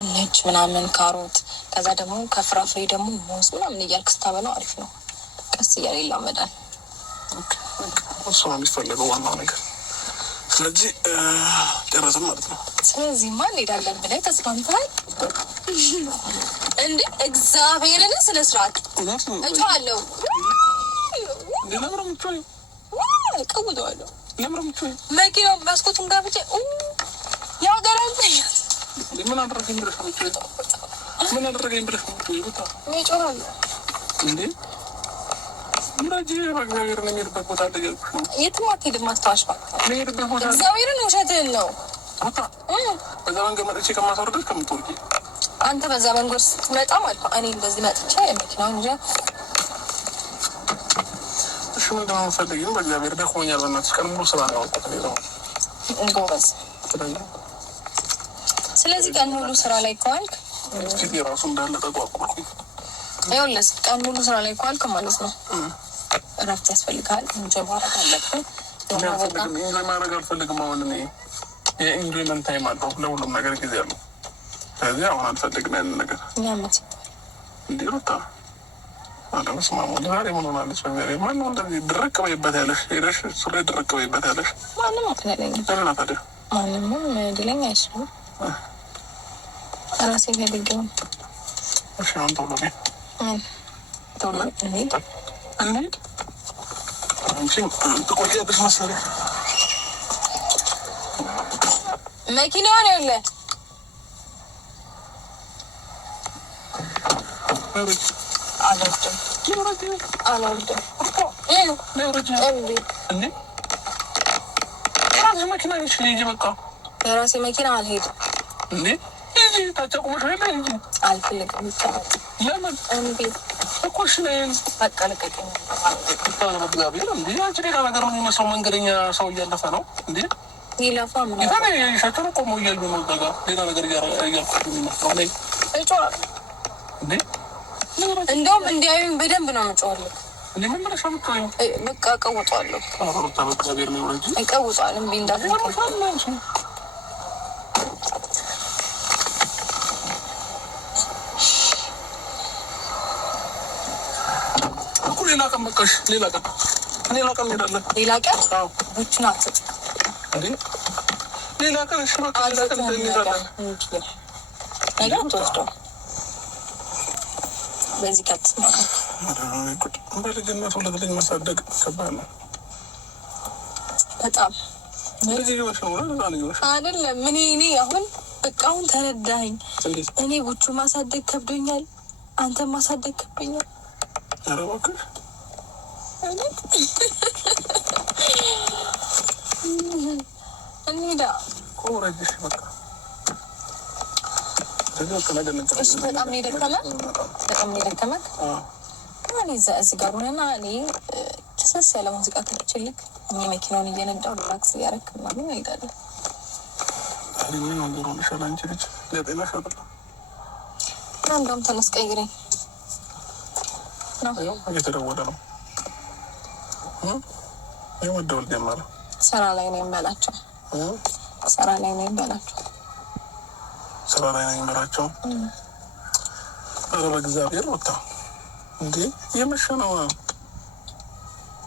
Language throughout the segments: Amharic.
ነጭ ምናምን ካሮት፣ ከዛ ደግሞ ከፍራፍሬ ደግሞ ሙዝ ምናምን እያልክ ስታበላው አሪፍ ነው። ቀስ እያለ ይላመዳል። እሱ ነው የሚፈለገው ዋናው ነገር። ስለዚህ ጨረስን ማለት ነው። ስለዚህ ማ እንሄዳለን ብላይ ተስማምተሃል እንዴ? እግዚአብሔርን ስነ ስርዓት እጫዋለሁ ቀውጠዋለሁ። መኪናው መስኮቱን ጋብቼ ያው ገራልተኛ ምን አደረገኝ ብለሽ ነው? ምን አደረገኝ ብለሽ ነው? ይጮራሉ እንዴ? እግዚአብሔርን የሚሄድበት ቦታ አለ እያልኩሽ ነው። የትም አትሄድም። ማስታወሻ የሚሄድበት ቦታ እግዚአብሔርን ውሸትህን ነው። በዛ መንገድ መጥቼ ከማስወርደሽ ከምትወርጂ አንተ በዛ መንገድ ስትመጣ ማለት ነው። እኔ እንደዚህ መጥቼ መኪናውን ይዤ እሺ ምንድን ነው የምትፈልጊው? በእግዚአብሔር ደክሞኛል። በእናትሽ ቀን ሙሉ ስራ ነው ያወጣት ጎበዝ። ስለዚህ ቀን ሙሉ ስራ ላይ ከዋልክ ፊት የራሱ እንዳለ ተቋቁርኩ። ይኸውልህ ቀን ሙሉ ስራ ላይ ከዋልክ ማለት ነው እረፍት ያስፈልግሃል። እንጆይ ማድረግ አለብህ። ኢንጆይ ማድረግ አልፈልግም። አሁን እኔ የኢንጆይመንት ታይም አለው። ለሁሉም ነገር ጊዜ አለው። ስለዚህ አሁን አልፈልግም ያንን ነገር። እንዲህ ወጣ አለመስማሙ ዛሬ ምን ሆናለች? በእግዚአብሔር ማነው እንደዚህ ድርቅ በይበት ያለሽ? ሄደሽ እሱ ላይ ድርቅ በይበት ያለሽ? ማንም አትለኝ። ለምን ታዲያ? ማንም ሊለኝ አይችልም። ራሴ ፈልጌው። እሺ አሁን ቶሎ ቤት ቶሎ እንሂድ። አንቺም ትቆያለሽ መሰለኝ። መኪናውን ይኸውልህ አልወርድም። የራሴ መኪና አልሄድም። አልፈልግም። እምቢ እኮ እሺ በቃ ልቀቀኝ። አንቺ ሌላ ነገር ነው የሚመስለው። መንገደኛ ሰው እያለፈ ነው እንዴ? ይለፋ ምናምን ሸተሩ ቆሞ እያዩ ነው። እዛ ጋር ሌላ ነገር እያልኩት የሚመስለው እጮሃለሁ እንዴ? እንደውም እንዲያዩኝ በደንብ ነው የምጮሃለሁ። በቃ እቀውጠዋለሁ። እቀውጠዋለሁ። እምቢ እንዳትል ሌላ ቀን በቃሽ። ሌላ ቀን እንሄዳለን። ሌላ ቀን ቡች ናት እንዴ? ሌላ ቀን እሺ በቃ ሌላ ቀን እንሄዳለን። ነገር ትወስደው በዚህ ከተስማማ በልጅነት ሁለት ልጅ ማሳደግ ከባድ ነው በጣም። አይደለም እኔ አሁን በቃ አሁን ተረዳኸኝ። እኔ ቡቹ ማሳደግ ከብዶኛል፣ አንተን ማሳደግ ከብዶኛል። ኧረ እባክሽ እንሂዳ እኮ ወረጅሽ በቃ በጣም ነው የደከመህ። እኔ እዚህ ጋር ሆነና እኔ ጭስስ ያለ ሙዚቃ ከፍቼልክ እኔ መኪናውን እየነዳሁ ሪላክስ እያደረክ ምናምን እንሄዳለን። ምን ነገር ሆነሻል አንቺ ልጅ? ለጤናሽ አይደለም። እንደውም ተነስ ቀይረኝ። እየተደወለ ነው። መደወል ጀመረ። ስራ ላይ ነው የሚበላቸው። ስራ ላይ ነው የሚበላቸው። ኧረ በእግዚአብሔር ወጣ እንዴ! እየመሸ ነው።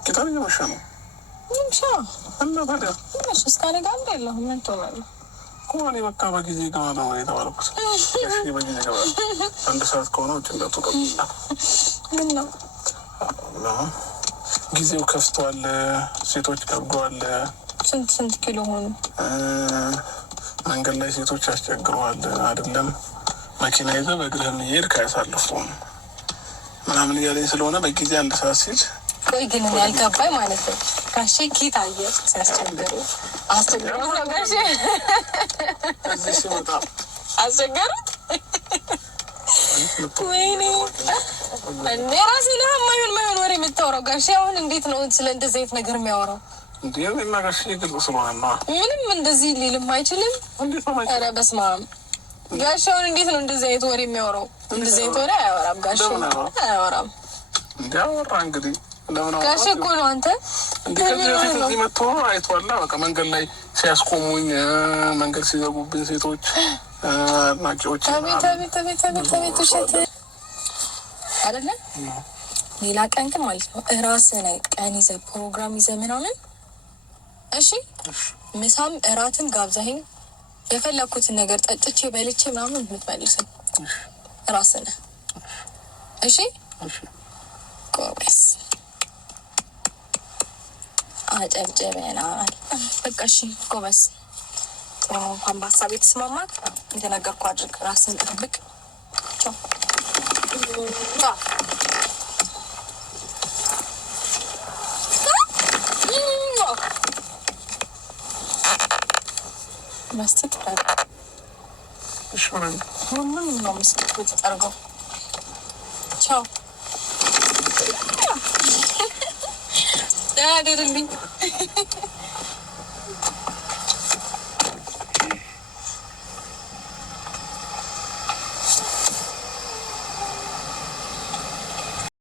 ጌታን እየመሸ ነው። እና ታዲያ እስከ እኔ ጋር የለሁም። ምን ትሆናለህ እኮ እኔ በቃ በጊዜ ገባ ነው የተባለኩት። በጊዜ ገባ 1 ሰዓት ከሆነ ውጭ እንዳትወጣ። ምን ነው ጊዜው ከፍቷል። ሴቶች ከብደዋል። ስንት ኪሎ ሆኑ? መንገድ ላይ ሴቶች ያስቸግረዋል። አይደለም መኪና ይዘህ በእግርህ እየሄድክ አያሳልፉም ምናምን እያለኝ ስለሆነ በጊዜ 1 ሰዓት ሲል ቆይ ግን ያልገባኝ ማለት ነው ጋሼ ኬት አየህ ሲያስቸግሩ አስቸገሩ ነው ጋሼ እዚህ ሲመጣ አስቸገሩት። ወይኔ እኔ ራሴ ለማይሆን ወሬ የምታወራው ጋሼ አሁን እንዴት ነው ስለ እንደዚህ አይነት ነገር የሚያወራው? እንዴ እና ጋሼ ግልጽ ስለሆነ ምንም እንደዚህ ሊልም አይችልም። ኧረ በስመ አብ ጋሼ አሁን እንዴት ነው እንደዚህ አይነት ወሬ የሚያወራው? እንደዚህ አይነት ወሬ አያወራም ጋሼ አያወራም። እንዴ አወራ እንግዲህ ጋሼ እኮ ነው አንተ እንደዚህ መጥቶ አይቷላ። በቃ መንገድ ላይ ሲያስቆሙኝ መንገድ ሲዘጉብኝ ሴቶች አድናቂዎች ቤት ውሸት አይደለ? ሌላ ቀን ግን ማለት ነው እራስህ ላይ ቀን ይዘህ ፕሮግራም ይዘህ ምናምን እሺ፣ ምሳም እራትም ጋብዛኸኝ የፈለኩትን ነገር ጠጥቼ በልቼ ምናምን የምትመልሰኝ እራስህ ነህ። እሺ ጎበዝ፣ አጨብጭበናል። በቃ እሺ ጎበዝ። ጥሩ እንኳን በሀሳብ የተስማማት የተነገርኩ አድርግ። ራስን ጠብቅ። ቻው መስጠት ሁሉም ነው ምስል ተጠርገው። ቻው ደህና ደርልኝ።